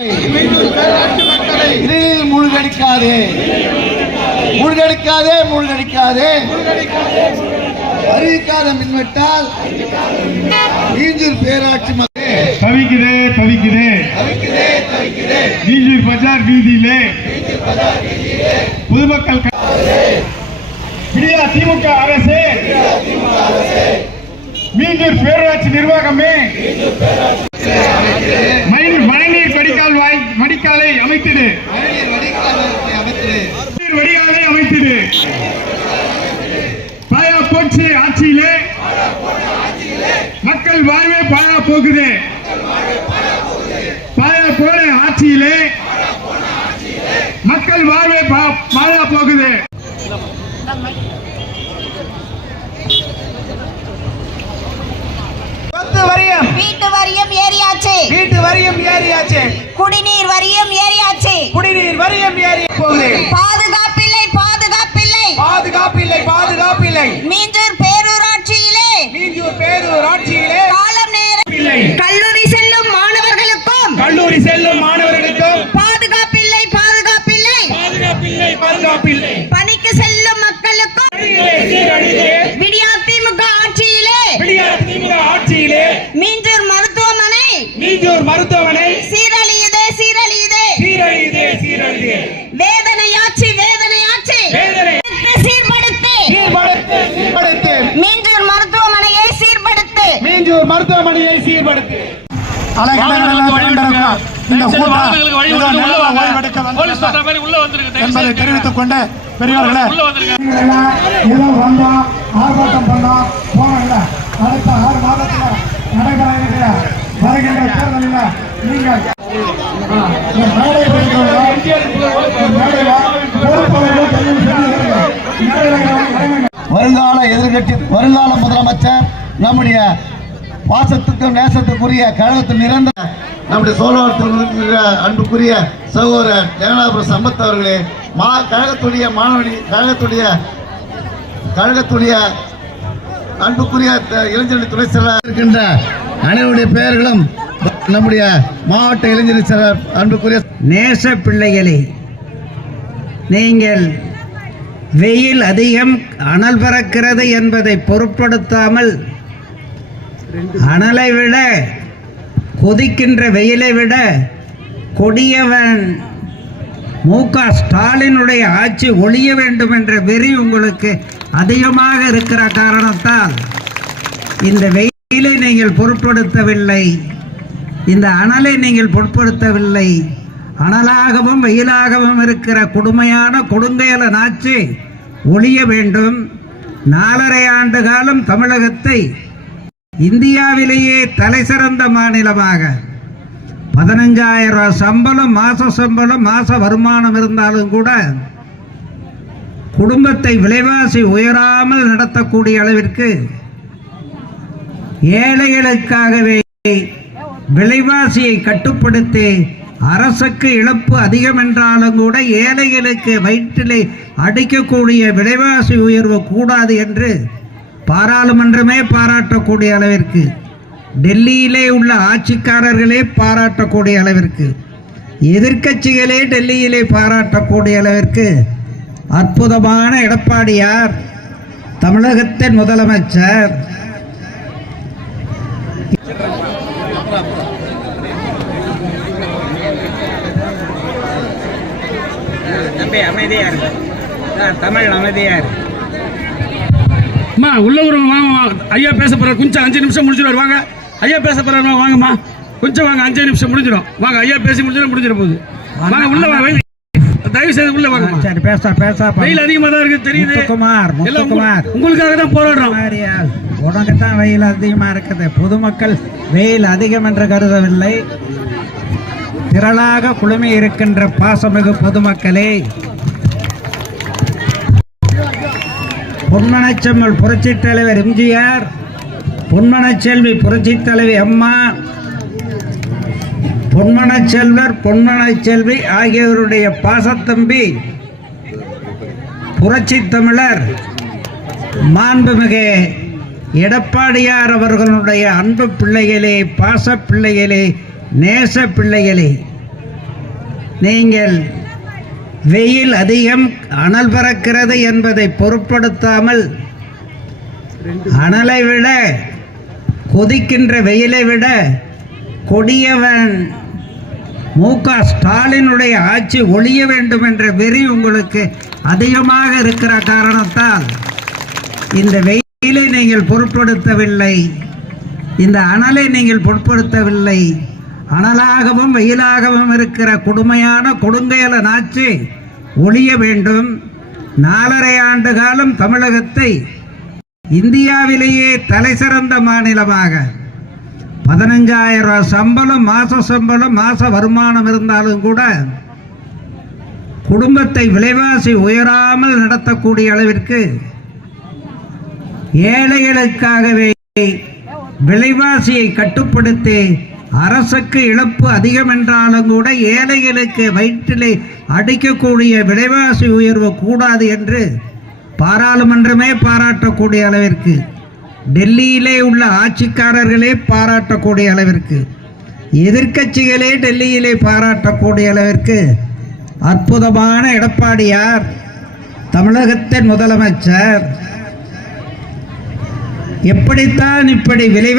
இதில் மூழ்கடிக்காதே. மூழ்கடிக்காதே மூழ்கடிக்காதே. அறிவிக்காத மின்வெட்டால் மீஞ்சூர் பேராட்சி மக்கள் தவிக்குதே தவிக்குதே. நீஞ்சூர் பஜார் வீதியிலே பொதுமக்கள் விடியா திமுக அரசே. மீஞ்சூர் பேரூராட்சி நிர்வாகமே மணி- மழைநீர் வடிகால் வாய் வடிகாலை அமைத்திடு. வடிகாலை அமைத்திடு. பாயா போச்சு ஆட்சியிலே. மக்கள் வாழ்வே பாழா போகுது. பாயா போன ஆட்சியிலே. மக்கள் வாழ்வே பா- பாழா போகுது. வீட்டு வரியும் ஏறியாச்சு. வீட்டு வரியம் ஏறியாச்சு. குடிநீர் வரியும் குடிநீர். வரியம் ஏறி போகுது. பாதுகாப்பில்லை பாதுகாப்பில்லை. பாதுகாப்பில்லை பாதுகாப்பில்லை. மீஞ்சூர் பேரூராட்சியிலே. மீஞ்சூர் பேரூர் ஆட்சியிலே காலம் நேரம். கல்லூரி செல்லும் மாணவர்களுக்கும். கல்லூரி செல்லும் மாணவர்களுக்கும். பாதுகாப்பில்லை பாதுகாப்பில்லை. பாதுகாப்பில்லை பாதுகாப்பில்லை. பணிக்கு செல்லும் மக்களுக்கும். விடியா திமுக ஆட்சியிலே. விடியா திமுக ஆட்சியிலே. மீஞ்சூர் மருத்துவமனை. மீஞ்சூர் மருத்துவமனை. மருத்துவமனையை சீர்படுத்து. என்பதை தெரிவித்துக் கொண்டு பெரியவர்களே ஆர்ப்பாட்டம் பண்ணோம் அடுத்த ஆறு மாதத்துல நடைபெற இருக்கிற வருகின்ற தேர்தலில் நீங்கள். வருங்கால எதிர்கட்சி வருங்கால முதலமைச்சர் நம்முடைய பாசத்துக்கும் நேசத்துக்குரிய கழகத்தில் நிரந்தர நம்முடைய சோழவரத்தில் அன்புக்குரிய சகோதரர் ஜெகநாதபுரம் சம்பத் அவர்களே மா கழகத்துடைய மாணவனி கழகத்துடைய கழகத்துடைய அன்புக்குரிய த- இளைஞரணி துணை செயலாளர் இருக்கின்ற அனைவருடைய பெயர்களும் நம்முடைய மாவட்ட இளைஞரணி செயலர் அன்புக்குரிய நேச பிள்ளைகளே நீங்கள் வெயில் அதிகம் அனல் பறக்கிறது என்பதை பொருட்படுத்தாமல் அனலை விட கொதிக்கின்ற வெயிலை விட கொடியவன் மு க ஸ்டாலினுடைய ஆட்சி ஒழிய வேண்டும் என்ற வெறி உங்களுக்கு அதிகமாக இருக்கிற காரணத்தால் இந்த வெயிலை நீங்கள் பொருட்படுத்தவில்லை. இந்த அனலை நீங்கள் பொருட்படுத்தவில்லை. அனலாகவும் வெயிலாகவும் இருக்கிற கொடுமையான கொடுங்கையல ஆட்சி ஒழிய வேண்டும். நாலரை ஆண்டு காலம் தமிழகத்தை இந்தியாவிலேயே தலை சிறந்த மாநிலமாக. பதினஞ்சாயிரம் ரூபாய் சம்பளம் மாத சம்பளம் மாத வருமானம் இருந்தாலும் கூட குடும்பத்தை விலைவாசி உயராமல் நடத்தக்கூடிய அளவிற்கு ஏழைகளுக்காகவே விலைவாசியை கட்டுப்படுத்தி அரசுக்கு இழப்பு அதிகம் என்றாலும் கூட ஏழைகளுக்கு வயிற்றிலே அடிக்கக்கூடிய விலைவாசி உயர்வு கூடாது என்று பாராளுமன்றமே பாராட்டக்கூடிய அளவிற்கு டெல்லியிலே உள்ள ஆட்சிக்காரர்களே பாராட்டக்கூடிய அளவிற்கு எதிர்க்கட்சிகளே டெல்லியிலே பாராட்டக்கூடிய அளவிற்கு அற்புதமான எடப்பாடியார் தமிழகத்தின் முதலமைச்சர். அமைதியார் அமைதியா இருக்கு தமிழ் அமைதியா இருக்கு அம்மா உள்ள ஒரு ஐயா பேச போறாரு கொஞ்சம் அஞ்சு நிமிஷம் முடிச்சிடும் வாங்க. ஐயா பேச போறாரு வாங்கம்மா. கொஞ்சம் வாங்க அஞ்சு நிமிஷம் முடிஞ்சிடும். வாங்க ஐயா பேசி முடிஞ்சிடும் முடிஞ்சிட போகுது. வாங்க உள்ள வாங்க. தயவு செய்து உள்ள வாங்க. சரி பேச பேச வெயில் அதிகமா தான் இருக்கு தெரியுது. முத்துக்குமார் உங்க- உங்களுக்காக தான் போராடுறோம். உனக்கு தான் வெயில் அதிகமா இருக்குது. பொதுமக்கள் வெயில் அதிகம் என்று கருதவில்லை. திரளாக குழுமி இருக்கின்ற பாசமிகு பொதுமக்களே பொன்மனச்செம்மல் புரட்சித் தலைவர் எம்ஜிஆர். பொன்மனச்செல்வி புரட்சித் தலைவி அம்மா. பொன்மனச்செல்வர் பொன்மனச்செல்வி ஆகியோருடைய பாசத்தம்பி புரட்சி தமிழர் மாண்புமிகு எடப்பாடியார் அவர்களுடைய அன்பு பிள்ளைகளே பாச பிள்ளைகளே நேச பிள்ளைகளே. நீங்கள் வெயில் அதிகம் அனல் பறக்கிறது என்பதை பொருட்படுத்தாமல் அனலை விட கொதிக்கின்ற வெயிலை விட கொடியவன் மு. க. ஸ்டாலினுடைய ஆட்சி ஒழிய வேண்டும் என்ற வெறி உங்களுக்கு அதிகமாக இருக்கிற காரணத்தால் இந்த வெயிலை நீங்கள் பொருட்படுத்தவில்லை இந்த அனலை நீங்கள் பொருட்படுத்தவில்லை. அனலாகவும் வெயிலாகவும் இருக்கிற கொடுமையான கொடுங்கையல நாச்சு ஒழிய வேண்டும். நாலரை ஆண்டு காலம் தமிழகத்தை இந்தியாவிலேயே தலைசிறந்த மாநிலமாக. பதினஞ்சாயிரம் ரூபாய் சம்பளம் மாச சம்பளம் மாச வருமானம் இருந்தாலும் கூட குடும்பத்தை விலைவாசி உயராமல் நடத்தக்கூடிய அளவிற்கு ஏழைகளுக்காகவே விலைவாசியை கட்டுப்படுத்தி அரசுக்கு இழப்பு அதிகம் என்றாலும் கூட ஏழைகளுக்கு வயிற்றிலே அடிக்கக்கூடிய விலைவாசி உயர்வு கூடாது என்று பாராளுமன்றமே பாராட்டக்கூடிய அளவிற்கு டெல்லியிலே உள்ள ஆட்சிக்காரர்களே பாராட்டக்கூடிய அளவிற்கு எதிர்க்கட்சிகளே டெல்லியிலே பாராட்டக்கூடிய அளவிற்கு அற்புதமான எடப்பாடியார் தமிழகத்தின் முதலமைச்சர். எப்படித்தான் இப்படி விளைவா